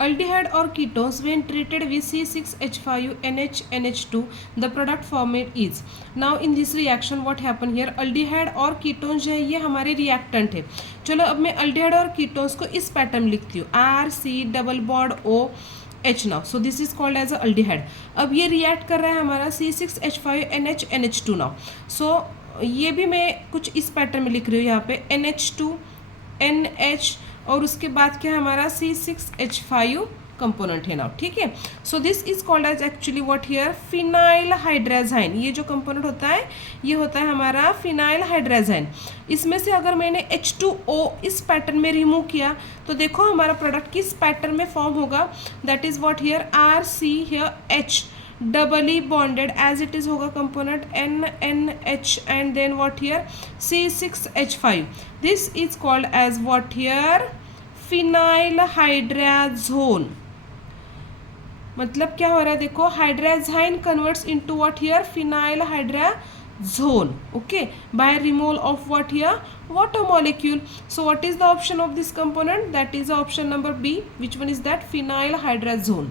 aldehyde or ketones when treated with C6H5NH2, the product formed is. Now in this reaction what happen here, aldehyde और ketones जो है ये हमारे reactant है. चलो अब मैं aldehyde और ketones को इस पैटर्न में लिखती हूँ, RC double bond O H now. So this is called as a aldehyde. अब ये रिएक्ट कर रहा है हमारा C6H5NH2 now. So ये भी मैं कुछ इस पैटर्न में लिख रही हूँ यहाँ पे NH2 NH और उसके बाद क्या है हमारा C6H5 कंपोनेंट है ना, ठीक है. So this is called as actually what here, phenyl hydrazine. ये जो कंपोनेंट होता है ये होता है हमारा फिनाइल हाइड्राजाइन. इसमें से अगर मैंने H2O इस पैटर्न में रिमूव किया तो देखो हमारा प्रोडक्ट किस पैटर्न में फॉर्म होगा, that is what here RC here H doubly bonded as it is होगा component NNH and then what here C6H5. This is called as what here, phenyl hydrazone. मतलब क्या हो रहा है देखो, hydrazine converts into what here, phenyl hydrazone. Okay, by removal of what here, water molecule. So what is the option of this component? That is the option number B. Which one is that? Phenyl hydrazone.